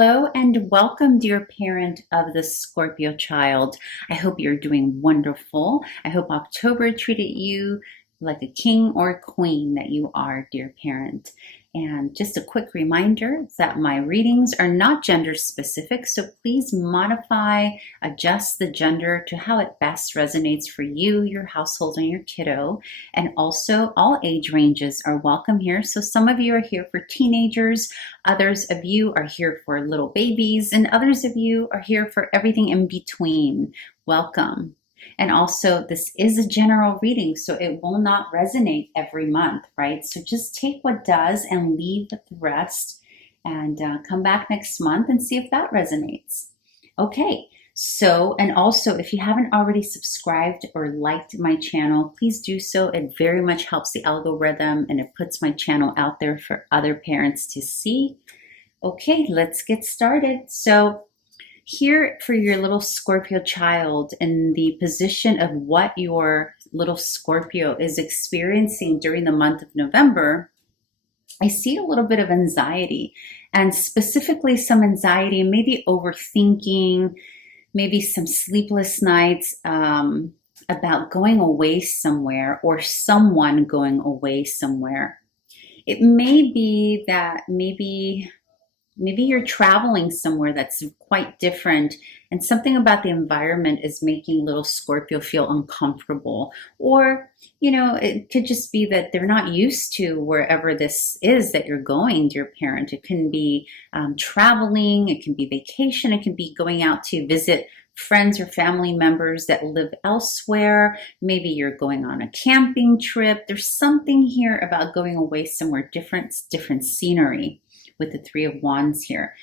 Hello and welcome, dear parent of the Scorpio child. I hope you're doing wonderful. I hope October treated you like a king or queen that you are, dear parent. And just a quick reminder that my readings are not gender specific, so please modify, adjust the gender to how it best resonates for you, your household, and your kiddo. And also, all age ranges are welcome here. So some of you are here for teenagers, others of you are here for little babies, and others of you are here for everything in between. Welcome. And also, this is a general reading, so it will not resonate every month, right? So just take what does and leave the rest, and come back next month and see if that resonates. Okay, so, and also, if you haven't already subscribed or liked my channel, please do so. It very much helps the algorithm, and it puts my channel out there for other parents to see. Okay, let's get started. So, here for your little Scorpio child, in the position of what your little Scorpio is experiencing during the month of November, I see a little bit of anxiety, and specifically some anxiety and maybe overthinking, maybe some sleepless nights about going away somewhere or someone going away somewhere. It may be that maybe you're traveling somewhere that's quite different, and something about the environment is making little Scorpio feel uncomfortable. Or, it could just be that they're not used to wherever this is that you're going, dear parent. It can be traveling, it can be vacation, it can be going out to visit friends or family members that live elsewhere. Maybe you're going on a camping trip. There's something here about going away somewhere different scenery, with the Three of Wands here.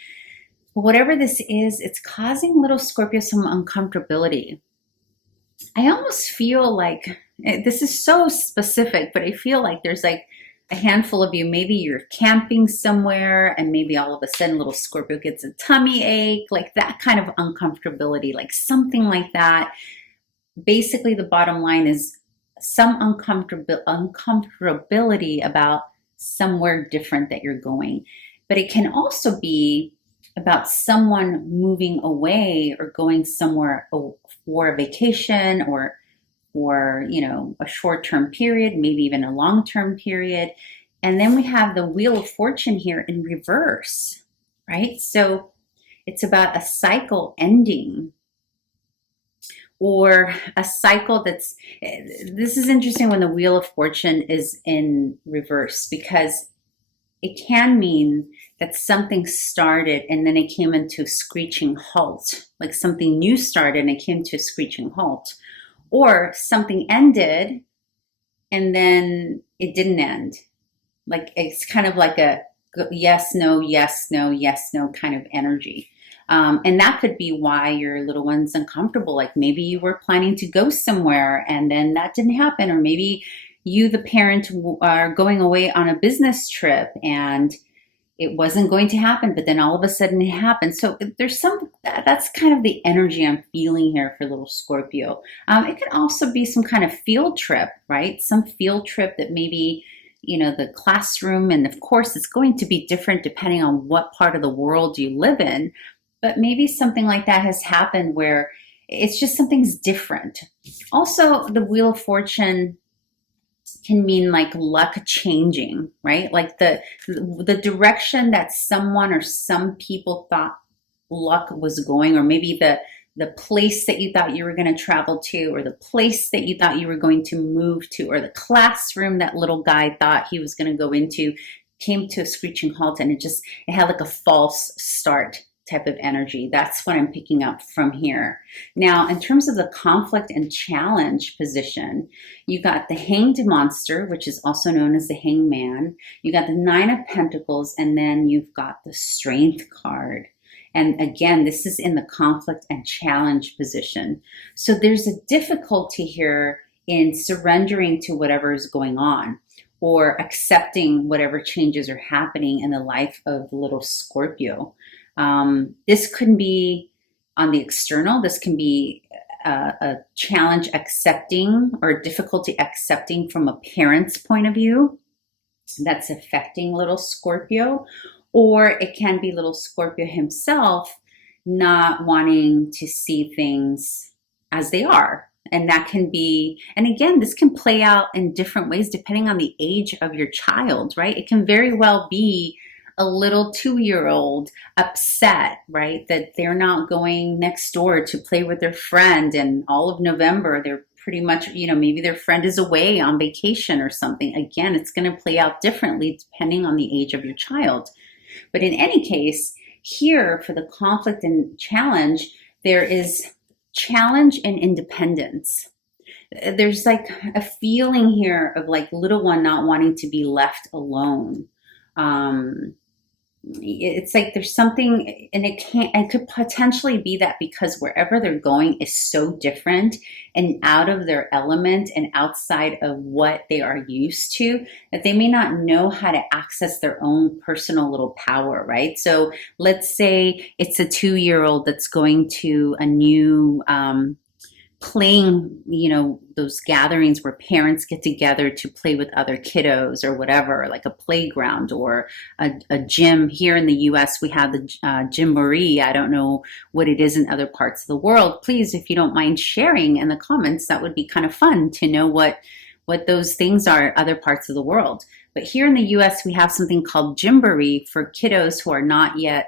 But whatever this is, it's causing little Scorpio some uncomfortability. I almost feel like, this is so specific, but I feel like there's like a handful of you, maybe you're camping somewhere and maybe all of a sudden little Scorpio gets a tummy ache, like that kind of uncomfortability, like something like that. Basically, the bottom line is some uncomfortability about somewhere different that you're going. But it can also be about someone moving away or going somewhere for a vacation or for, a short-term period, maybe even a long-term period. And then we have the Wheel of Fortune here in reverse, right? So it's about a cycle ending, or a cycle this is interesting when the Wheel of Fortune is in reverse, because it can mean that something started and then it came into a screeching halt, like something new started and it came to a screeching halt, or something ended and then it didn't end. Like it's kind of like a yes, no, yes, no, yes, no kind of energy. And that could be why your little one's uncomfortable. Like maybe you were planning to go somewhere and then that didn't happen, or maybe you, the parent, are going away on a business trip and it wasn't going to happen, but then all of a sudden it happened. So there's that's kind of the energy I'm feeling here for little Scorpio. It could also be some kind of field trip, right? Some field trip that maybe, the classroom, and of course it's going to be different depending on what part of the world you live in, but maybe something like that has happened where it's just something's different. Also, the Wheel of Fortune can mean like luck changing, right? Like the direction that someone or some people thought luck was going, or maybe the place that you thought you were going to travel to, or the place that you thought you were going to move to, or the classroom that little guy thought he was going to go into came to a screeching halt, and it had like a false start type of energy. That's what I'm picking up from here. Now, in terms of the conflict and challenge position, you got the Hanged Monster, which is also known as the Hangman. You got the Nine of Pentacles, and then you've got the Strength card. And again, this is in the conflict and challenge position. So there's a difficulty here in surrendering to whatever is going on, or accepting whatever changes are happening in the life of little Scorpio. This could be on the external. This can be a challenge accepting, or difficulty accepting from a parent's point of view that's affecting little Scorpio. Or it can be little Scorpio himself not wanting to see things as they are. And that can be, and again, this can play out in different ways depending on the age of your child, right? It can very well be a little 2-year-old upset, right? That they're not going next door to play with their friend, and all of November, they're pretty much, maybe their friend is away on vacation or something. Again, it's going to play out differently depending on the age of your child. But in any case, here for the conflict and challenge, there is challenge and independence. There's like a feeling here of like little one not wanting to be left alone. It's like there's something, and it could potentially be that because wherever they're going is so different and out of their element and outside of what they are used to, that they may not know how to access their own personal little power, right? So let's say it's a 2-year-old that's going to a new playing, those gatherings where parents get together to play with other kiddos or whatever, like a playground or a gym. Here in the US, we have the Gymboree. I don't know what it is in other parts of the world. Please, if you don't mind sharing in the comments, that would be kind of fun to know what those things are in other parts of the world. But here in the US, we have something called Gymboree for kiddos who are not yet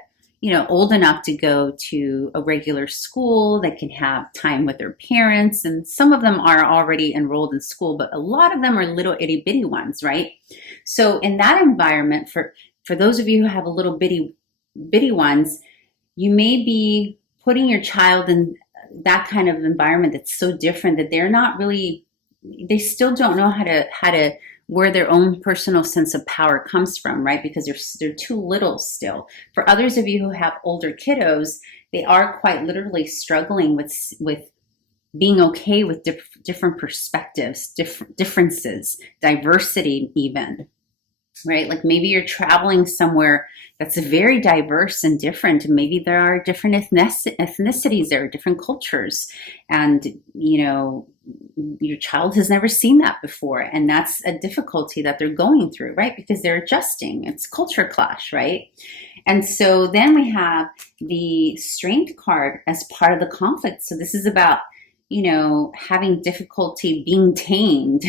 old enough to go to a regular school. They can have time with their parents, and some of them are already enrolled in school, but a lot of them are little itty bitty ones, right? So in that environment, for those of you who have a little bitty ones, you may be putting your child in that kind of environment that's so different that they still don't know how to where their own personal sense of power comes from, right? Because they're too little still. For others of you who have older kiddos, they are quite literally struggling with being okay with different perspectives, differences, diversity even, right? Like maybe you're traveling somewhere that's very diverse and different, and maybe there are different ethnicities, there are different cultures, and your child has never seen that before, and that's a difficulty that they're going through, right? Because they're adjusting. It's culture clash, right? And so then we have the Strength card as part of the conflict. So this is about having difficulty being tamed.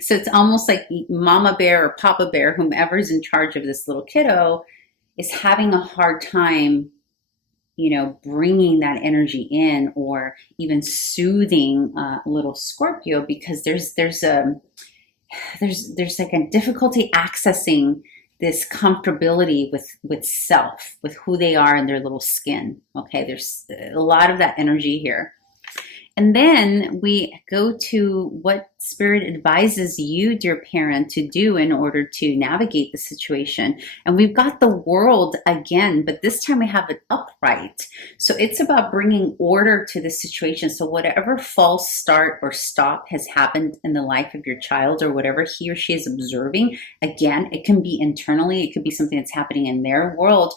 So it's almost like mama bear or papa bear, whomever's in charge of this little kiddo, is having a hard time bringing that energy in, or even soothing little Scorpio, because there's like a difficulty accessing this comfortability with self, with who they are in their little skin. Okay, there's a lot of that energy here. And then we go to what Spirit advises you, dear parent, to do in order to navigate the situation. And we've got the World again, but this time we have it upright. So it's about bringing order to the situation. So whatever false start or stop has happened in the life of your child, or whatever he or she is observing, again, it can be internally, it could be something that's happening in their world,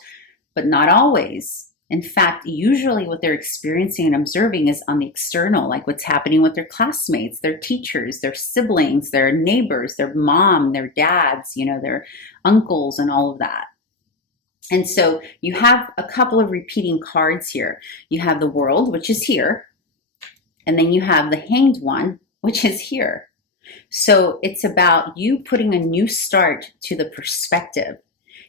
but not always. In fact, usually what they're experiencing and observing is on the external, like what's happening with their classmates, their teachers, their siblings, their neighbors, their mom, their dads, their uncles, and all of that. And so you have a couple of repeating cards here. You have the World, which is here, and then you have the Hanged One, which is here. So it's about you putting a new start to the perspective.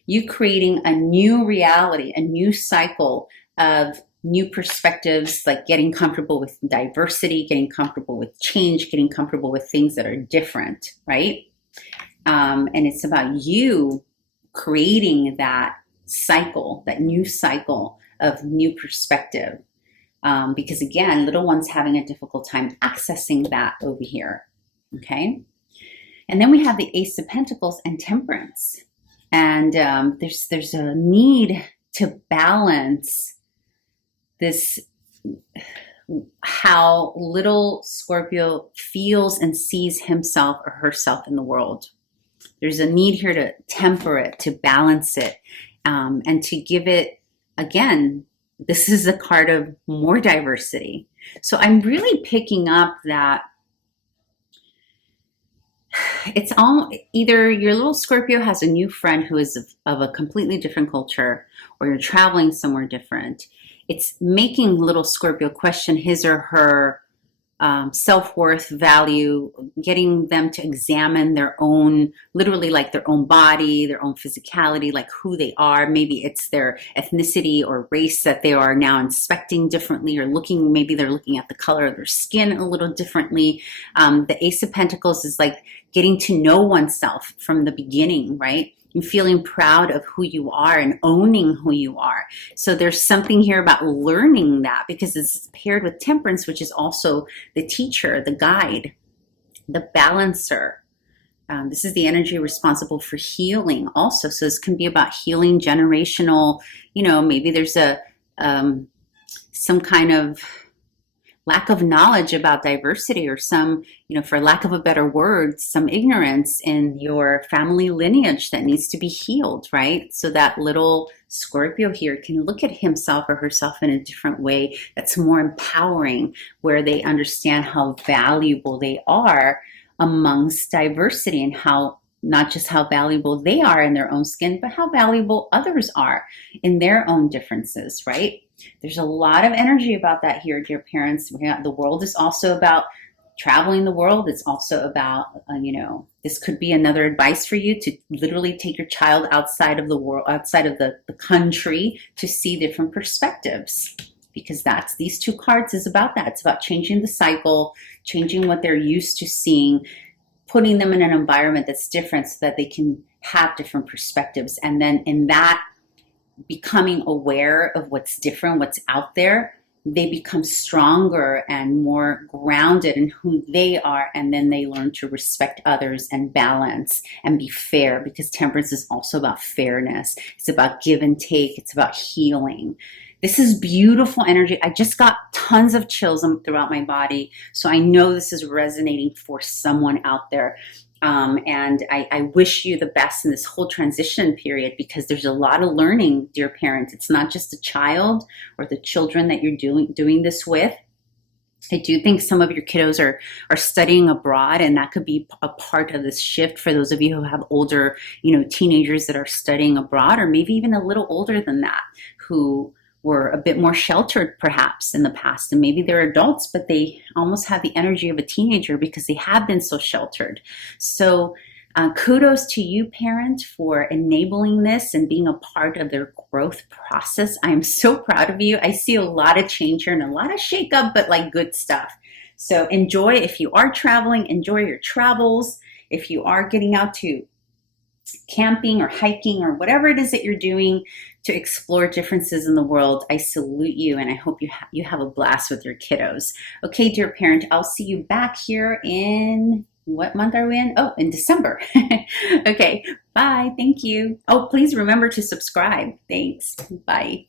You creating a new reality, a new cycle of new perspectives, like getting comfortable with diversity, getting comfortable with change, getting comfortable with things that are different, right? And it's about you creating that cycle, that new cycle of new perspective. Because again, little one's having a difficult time accessing that over here, okay? And then we have the Ace of Pentacles and Temperance. And there's a need to balance this, how little Scorpio feels and sees himself or herself in the world. There's a need here to temper it, to balance it, and to give it, again, this is a card of more diversity. So I'm really picking up that it's all either your little Scorpio has a new friend who is of a completely different culture, or you're traveling somewhere different. It's making little Scorpio question his or her self-worth, value, getting them to examine their own, literally like their own body, their own physicality, like who they are. Maybe it's their ethnicity or race that they are now inspecting differently, or looking, maybe they're looking at the color of their skin a little differently. The Ace of Pentacles is like getting to know oneself from the beginning, right? And feeling proud of who you are and owning who you are. So there's something here about learning that, because it's paired with Temperance, which is also the teacher, the guide, the balancer. This is the energy responsible for healing also. So this can be about healing generational, maybe there's some kind of lack of knowledge about diversity, or some, for lack of a better word, some ignorance in your family lineage that needs to be healed, right? So that little Scorpio here can look at himself or herself in a different way that's more empowering, where they understand how valuable they are amongst diversity, and how not just how valuable they are in their own skin, but how valuable others are in their own differences, right? There's a lot of energy about that here, dear parents. The world is also about traveling the world. It's also about, this could be another advice for you to literally take your child outside of the world, outside of the country, to see different perspectives. Because these two cards is about that. It's about changing the cycle, changing what they're used to seeing, putting them in an environment that's different so that they can have different perspectives. And then in that, becoming aware of what's different, what's out there, they become stronger and more grounded in who they are. And then they learn to respect others and balance and be fair, because Temperance is also about fairness. It's about give and take. It's about healing. This is beautiful energy. I just got tons of chills throughout my body. So I know this is resonating for someone out there. And I wish you the best in this whole transition period, because there's a lot of learning, dear parents. It's not just a child or the children that you're doing this with. I do think some of your kiddos are studying abroad, and that could be a part of this shift for those of you who have older, teenagers that are studying abroad, or maybe even a little older than that, who were a bit more sheltered perhaps in the past, and maybe they're adults, but they almost have the energy of a teenager because they have been so sheltered. So kudos to you, parent, for enabling this and being a part of their growth process. I am so proud of you. I see a lot of change here and a lot of shakeup, but like good stuff. So enjoy. If you are traveling, enjoy your travels. If you are getting out to camping or hiking or whatever it is that you're doing to explore differences in the world, I salute you, and I hope you have a blast with your kiddos. Okay, dear parent, I'll see you back here in, what month are we in? Oh, in December. Okay, bye. Thank you. Oh, please remember to subscribe. Thanks. Bye.